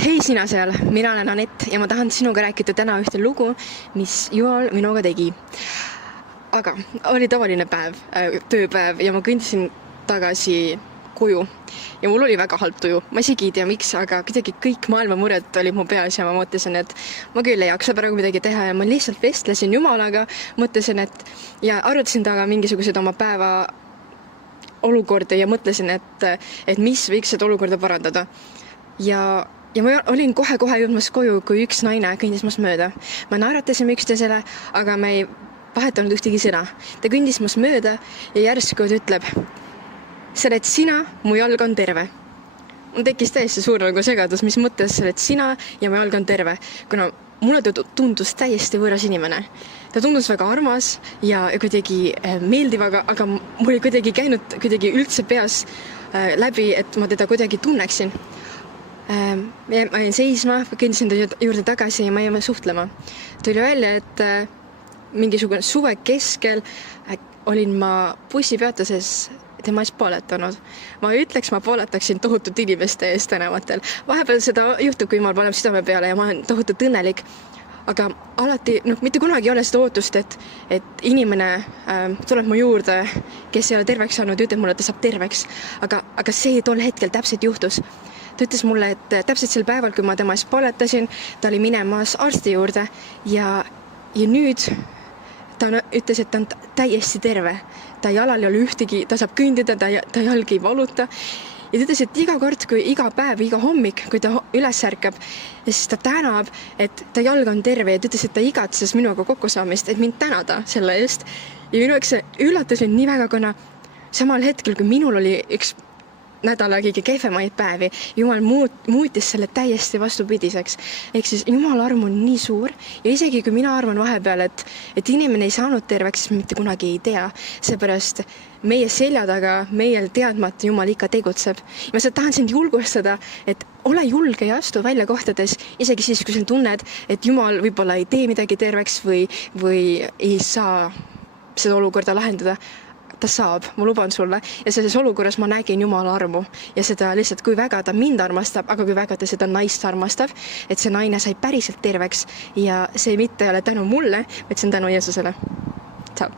Hei sina seal, mina olen Anett ja ma tahan sinuga rääkida täna ühte lugu, mis Jumal minuga tegi. Aga oli tavaline päev, tööpäev ja ma kõndisin tagasi koju ja mul oli väga halb tuju. Ma isegi ei tea miks, aga kuidagi kõik maailma mured olid mu peas ja ma mõtlesin, et ma küll ei jaksa praegu midagi teha ja ma lihtsalt vestlesin Jumalaga, mõtlesin, ja arutasin taga mingisugused oma päeva olukorda ja mõtlesin, et mis võiks seda olukorda parandada. Ja ma olin kohe jõudmas koju, kui üks naine kõndis must mööda. Me naeratasime üksteisele, aga me ei vahetanud ühtegi sõna. Ta kõndis must mööda ja järsku ta ütleb, sa oled sina, mu jalg on terve. Mul tekkis täiesti suur segadus, mis mõttes sa oled sina ja mu jalg on terve, kuna mulle ta tundus täiesti võõras inimene. Ta tundus väga armas ja kuidagi meeldiv, aga mul oli kuidagi käinud üldse peas läbi, et ma teda kuidagi tunneksin. Ma jäin seisma, kõndisin ta juurde tagasi ja ma jäime suhtlema. Tuli välja, et mingisugune suve keskel olin ma bussipeatuses tema ees pooletanud. Ma ütleks, ma pooletaksin tohutut inimeste ees tänavatel. Vahepeal seda juhtub, kui ma panen südame peale ja ma olen tohutut õnnelik. Aga alati, mitte kunagi ei ole seda ootust, et inimene tuleb mu juurde, kes ei ole terveks saanud, ütleb mulle, et ta saab terveks. Aga see tol hetkel täpselt juhtus. Ta ütles mulle, et täpselt sel päeval, kui ma tema ees pooletasin, ta oli minemas arsti juurde ja nüüd ta ütles, et ta on täiesti terve. Ta jalal ei ole ühtegi, ta saab kõndida, ta jalg ei valuta. Ja ta ütles, et iga kord, iga päev, iga hommik, kui ta üles ärkab, siis ta tänab, et ta jalg on terve ja ta ütles, et ta igatses minuga kokkusaamist, et mind tänada selle eest. Ja minu jaoks üllatas mind nii väga, kuna samal hetkel, kui minul oli üks nädala kõige kehvemaid päevi, Jumal muutis selle täiesti vastupidiseks. Ehk siis Jumala arm on nii suur ja isegi kui mina arvan vahepeal, et inimene ei saanud terveks, siis mitte kunagi ei tea. Seepärast meie selja taga, meil teadmata Jumal ikka tegutseb. Ja ma tahan sind julgustada, et ole julge ja astu välja kohtades, isegi siis, kui sa tunned, et Jumal võib-olla ei tee midagi terveks või ei saa seda olukorda lahendada. Ta saab, ma luban sulle. Ja selles olukorras ma nägin Jumala armu ja seda lihtsalt, kui väga ta mind armastab, aga kui väga ta seda naist armastab, et see naine sai päriselt terveks ja see mitte ei ole tänu mulle, vaid see on tänu Jeesusele. Ciao.